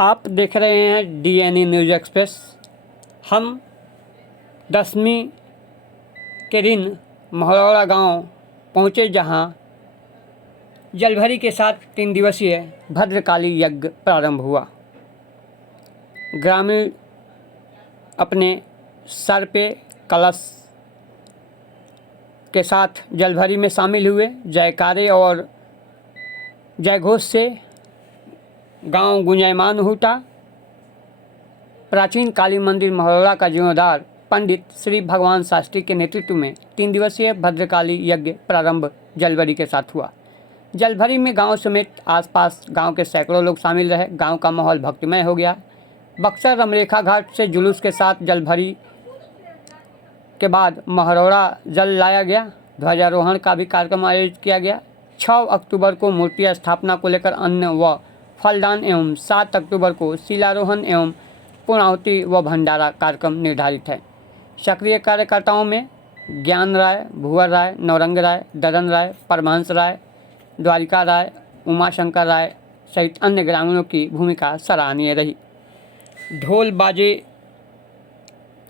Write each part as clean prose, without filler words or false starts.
आप देख रहे हैं डीएनए न्यूज़ एक्सप्रेस। हम 10वीं के दिन महरौरा गांव पहुंचे, जहां जलभरी के साथ 3 दिवसीय भद्रकाली यज्ञ प्रारंभ हुआ। ग्रामीण अपने सर पे कलश के साथ जलभरी में शामिल हुए। जयकारे और जयघोष से गांव गुंजायमान उठा। प्राचीन काली मंदिर महरौरा का जीर्णोद्धार पंडित श्री भगवान शास्त्री के नेतृत्व में 3 दिवसीय भद्रकाली यज्ञ प्रारंभ जलभरी के साथ हुआ। जलभरी में गांव समेत आसपास गांव के सैकड़ों लोग शामिल रहे। गांव का माहौल भक्तिमय हो गया। बक्सर रमरेखा घाट से जुलूस के साथ जलभरी के बाद महरौरा जल लाया गया। ध्वजारोहण का भी कार्यक्रम आयोजित किया गया। 6 अक्टूबर को मूर्ति स्थापना को लेकर अन्न व फलदान एवं 7 अक्टूबर को शिलारोहण एवं पूर्णाहुति व भंडारा कार्यक्रम निर्धारित है। सक्रिय कार्यकर्ताओं में ज्ञान राय, भुवर राय, नौरंग राय, ददन राय, परमहंस राय, द्वारिका राय, उमाशंकर राय सहित अन्य ग्रामीणों की भूमिका सराहनीय रही। ढोल बाजे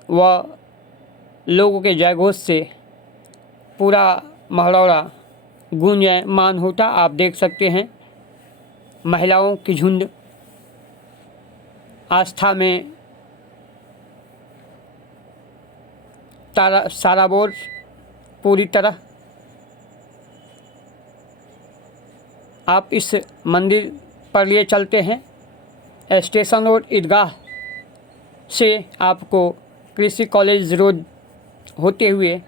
व लोगों के जयघोष से पूरा महरौरा गूंजयमान होता आप देख सकते हैं। महिलाओं की झुंड आस्था में साराबोर पूरी तरह। आप इस मंदिर पर लिए चलते हैं। स्टेशन रोड ईदगाह से आपको कृषि कॉलेज रोड होते हुए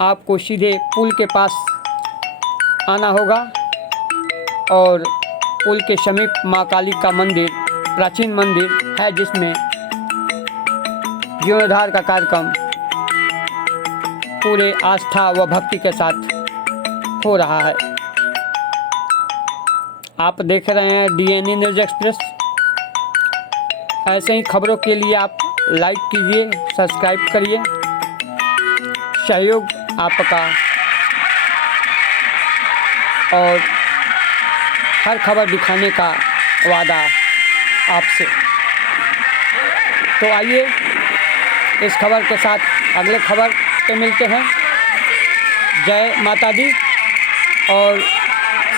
आपको सीधे पुल के पास आना होगा और पुल के समीप माँ काली का मंदिर प्राचीन मंदिर है, जिसमें जीर्णोद्धार का कार्यक्रम पूरे आस्था व भक्ति के साथ हो रहा है। आप देख रहे हैं डीएनए न्यूज़ एक्सप्रेस। ऐसे ही खबरों के लिए आप लाइक कीजिए, सब्सक्राइब करिए। सहयोग आपका और हर खबर दिखाने का वादा आपसे। तो आइए इस खबर के साथ अगले खबर पे मिलते हैं। जय माता दी। और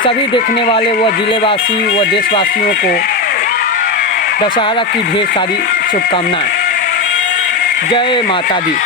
सभी देखने वाले व जिलेवासी व देशवासियों को दशहरा की ढेर सारी शुभकामनाएं। जय माता दी।